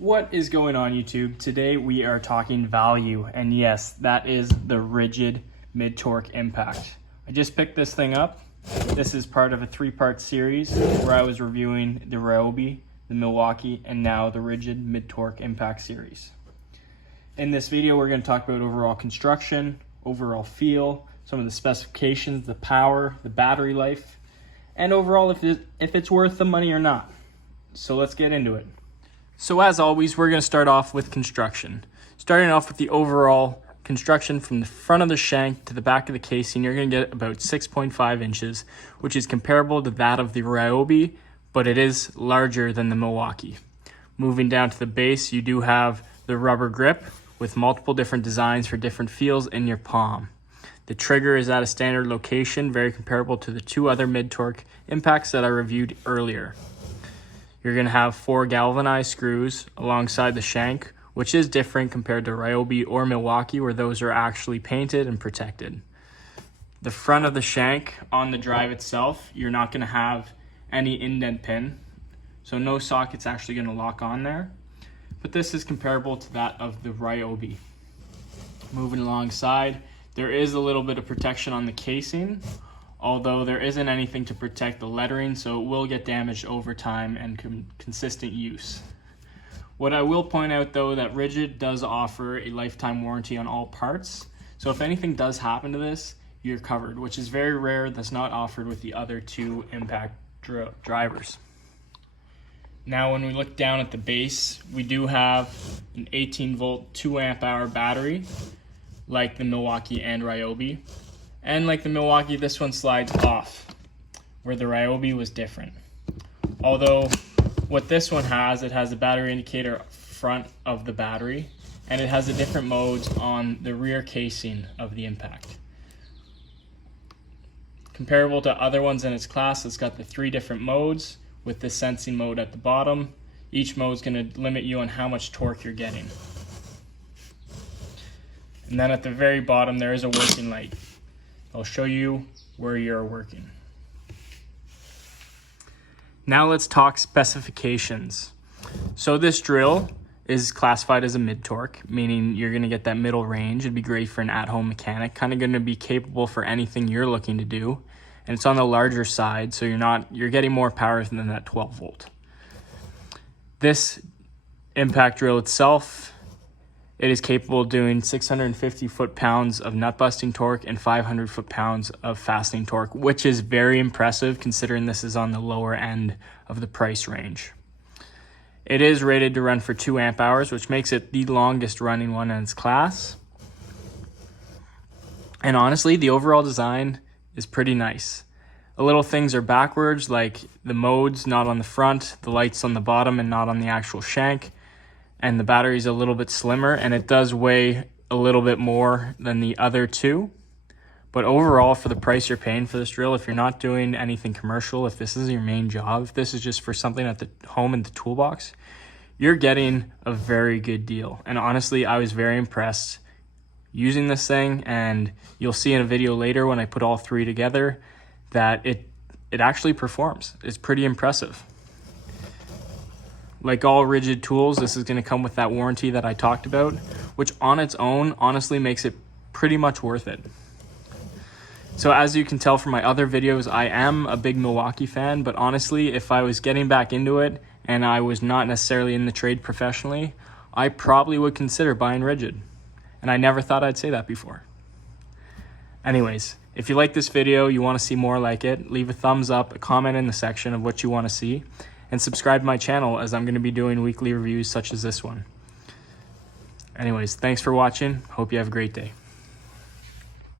What is going on, YouTube? Today we are talking value, and yes, that is the Ridgid Mid-Torque Impact. I just picked this thing up. This is part of a three-part series where I was reviewing the Ryobi, the Milwaukee, and now the Ridgid Mid-Torque Impact series. In this video, we're going to talk about overall construction, overall feel, some of the specifications, the power, the battery life, and overall if it's worth the money or not. So let's get into it. So as always, we're going to start off with construction. Starting off with the overall construction from the front of the shank to the back of the casing, you're going to get about 6.5 inches, which is comparable to that of the Ryobi, but it is larger than the Milwaukee. Moving down to the base, you do have the rubber grip with multiple different designs for different feels in your palm. The trigger is at a standard location, very comparable to the two other mid-torque impacts that I reviewed earlier. You're going to have 4 galvanized screws alongside the shank, which is different compared to Ryobi or Milwaukee, where those are actually painted and protected. The front of the shank on the drive itself, you're not going to have any indent pin, so no socket's actually going to lock on there. But this is comparable to that of the Ryobi. Moving alongside, there is a little bit of protection on the casing, although there isn't anything to protect the lettering, so it will get damaged over time and consistent use. What I will point out though, that Ridgid does offer a lifetime warranty on all parts, so if anything does happen to this, you're covered, which is very rare. That's not offered with the other two impact drivers. Now when we look down at the base, we do have an 18 volt 2 amp hour battery like the Milwaukee and Ryobi. And like the Milwaukee, this one slides off, where the Ryobi was different. Although what this one has, it has a battery indicator front of the battery, and it has the different modes on the rear casing of the impact. Comparable to other ones in its class, it's got the 3 different modes with the sensing mode at the bottom. Each mode is going to limit you on how much torque you're getting. And then at the very bottom, there is a working light. I'll show you where you're working. Now let's talk specifications. So this drill is classified as a mid-torque, meaning you're going to get that middle range. It'd be great for an at-home mechanic, kind of going to be capable for anything you're looking to do. And it's on the larger side, so you're getting more power than that 12 volt. This impact drill itself, it is capable of doing 650 foot-pounds of nut-busting torque and 500 foot-pounds of fastening torque, which is very impressive considering this is on the lower end of the price range. It is rated to run for 2 amp hours, which makes it the longest running one in its class. And honestly, the overall design is pretty nice. The little things are backwards, like the modes not on the front, the lights on the bottom and not on the actual shank. And the battery is a little bit slimmer, and it does weigh a little bit more than the other two. But overall, for the price you're paying for this drill, if you're not doing anything commercial, if this is your main job, if this is just for something at the home in the toolbox, you're getting a very good deal. And honestly, I was very impressed using this thing, and you'll see in a video later when I put all 3 together that it actually performs. It's pretty impressive. Like all Ridgid tools, this is going to come with that warranty that I talked about, which on its own honestly makes it pretty much worth it. So as you can tell from my other videos, I am a big Milwaukee fan, but honestly, if I was getting back into it and I was not necessarily in the trade professionally, I probably would consider buying Ridgid. And I never thought I'd say that before. Anyways, if you like this video, you want to see more like it, leave a thumbs up, a comment in the section of what you want to see, and subscribe to my channel as I'm going to be doing weekly reviews such as this one. Anyways, thanks for watching. Hope you have a great day.